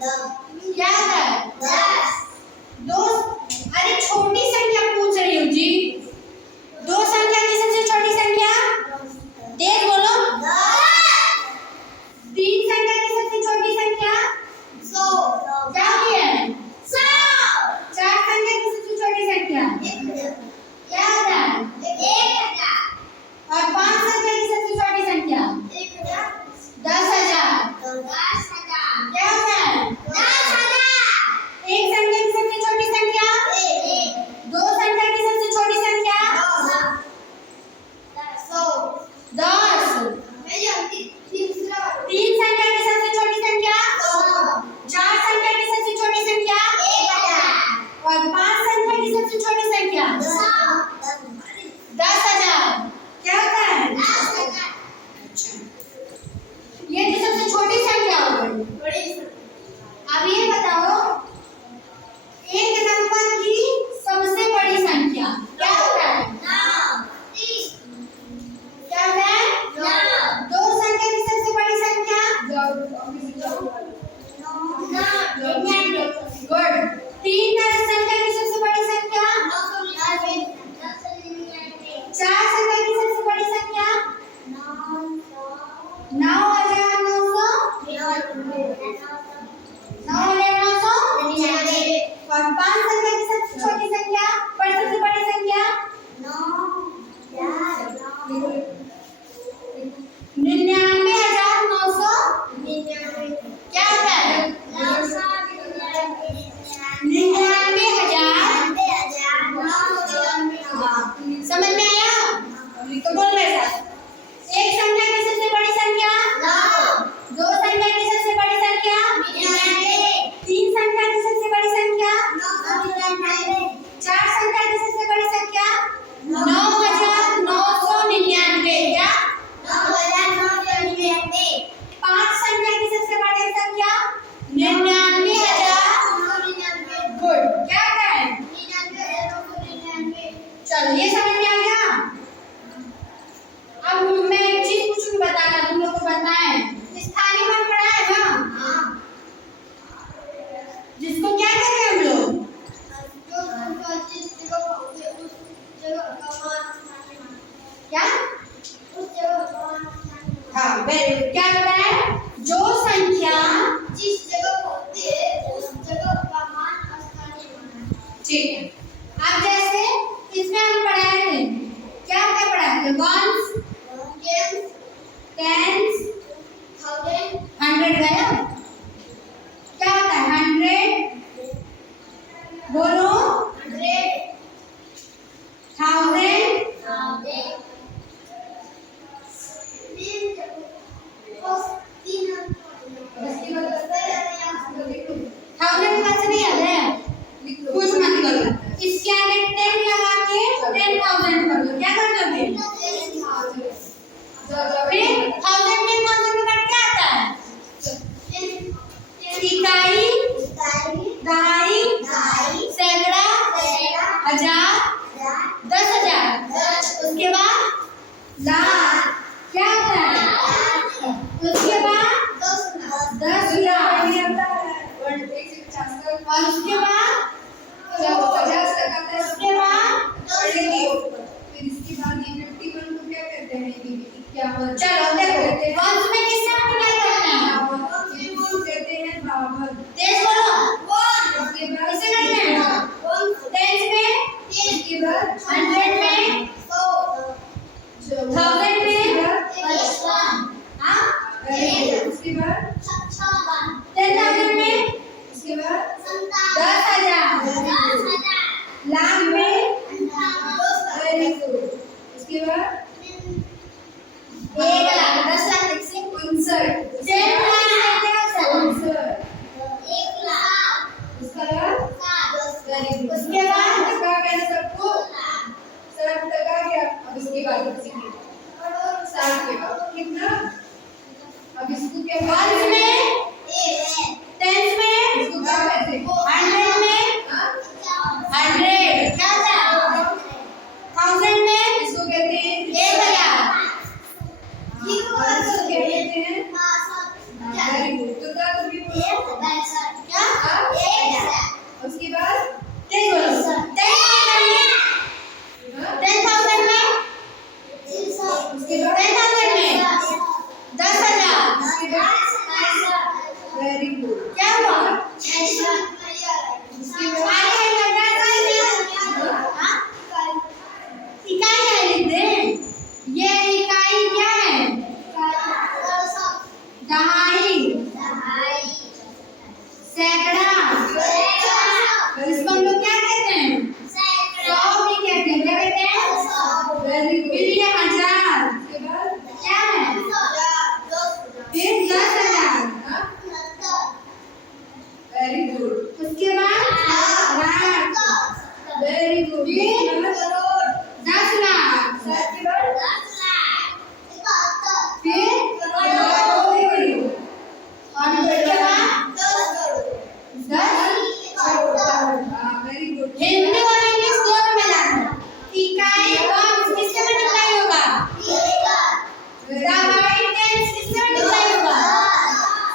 क्या होता है? 10। दो, अरे छोटी संख्या पूछ रही हूँ जी। दो संख्या की सबसे छोटी संख्या? तेज बोलो। 10। तीन संख्या की सबसे छोटी संख्या? 100। क्या है? 100। चार संख्या की सबसे छोटी संख्या? 1000। क्या होता है? 1000। और पांच संख्या की सबसे छोटी संख्या? 10,000। 10,000। क्या होता है? 10,000। एक संख्या की सबसे छोटी संख्या? 1। दो संख्या की सबसे छोटी संख्या? 10। तीन संख्या की सबसे छोटी संख्या? 100। चार संख्या की सबसे छोटी संख्या? 1000। और पांच संख्या की सबसे छोटी संख्या? 10,000। क्या होता है? 10,000। अच्छा, ये तो सबसे छोटी संख्या हो गई। अब ये बताओ, एक नंबर की सबसे बड़ी संख्या क्या होता है? 9। क्या होता है? 9। दो संख्या की सबसे बड़ी संख्या? 99। गुड। तीन संख्या की सबसे बड़ी संख्या? 999। चार संख्या की सबसे बड़ी संख्या? 9,999। और पांच संख्या की सबसे छोटी संख्या पर सबसे बड़ी संख्या? 99,999। क्या होता है? 99,999। समझ में आया? तो बोल मेरे साथ। एक संख्या की सबसे बड़ी संख्या? 9। दो संख्या की सबसे बड़ी संख्या? 99। तीन संख्या की सबसे बड़ी संख्या? 999। चार संख्या की सबसे बड़ी संख्या? 9,999। क्या? 9,999। पांच संख्या की सबसे बड़ी संख्या? 99,999। गुड। क्या है? 99,999। चलो, ये समझ में आ गया। अब मैं एक चीज पूछूंगी, बताना, तुम लोग को बताना है। स्थानीय मान पढ़ा है ना? हाँ। जिसको क्या कहते हैं हम लोग? क्या? हाँ, वेरी गुड। क्या होता है? जो संख्या जिस जगह होती है उस जगह का मान स्थानीय मान है। ठीक है। अब जैसे इसमें हम पढ़ाए थे, क्या क्या पढ़ाए थे? वंस, टेंस, 100 गया? क्या होता है? 100 बोलो। 100, 1000, 1000 नहीं याद है? कुछ मत करो, इसके आगे 10 लगा के 10,000 कर दो। क्या कर दोगे? फिर 1000 में 1000 में कट क्या आता है? इकाई, दहाई, सैकड़ा, हजार, 10,000। उसके बाद लाख। क्या होता है? उसके बाद 10 लाख। और उसके बाद 50। उसके बाद चलो देखो, वंश में किससे मल्टीप्लाई करते हैं? तेज बोलो। किससे करते हैं? टेंस में, 100 में, 1000 में, हाँ, उसके बाद 10,000 में, 10,000, लाख में, उसके बाद 1 लाख, 10 लाख, 59, 10 लाख, 1 लाख, उसके बाद सबको सब तक आ गया। अब इसके बाद कितना? अब इसको क्या वंस में, टेंस में, इसको क्या कहते हैं? 100 में, 100 क्या था? 1000 में, इसको कहते हैं 1000। क्या हुआ? इकाई क्या लिख दे? ये इकाई क्या है? दहाई, सैकड़ा, इसको हम लोग क्या कहते हैं? सौ भी कहते हैं। क्या कहते हैं? फिर ये हजार क्या है? फिर 10,000। Very good. उसके बाद लाख, वेरी गुड। फिर 10 लाख, फिर और उसके बाद 10 करोड़। Very good. हिंदी और इंग्लिश दोनों में लाना। इकाई कौन किससे मल्टीप्लाई होगा? दहाई टेंस किससे मल्टीप्लाई होगा?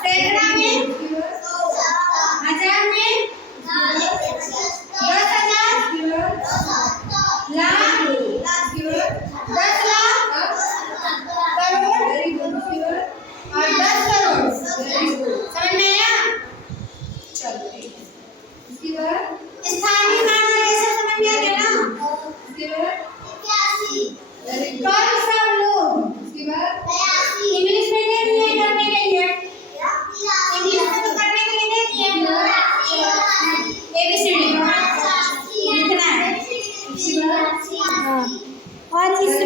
सैकड़ा में, हजार में, 10,000, लाख, 10 लाख, करोड़ और 10 करोड़। समझ में आया? चलो ठीक है। इसके बाद स्थानीय मान और ये सब समझ में आ गया ना? इसके बाद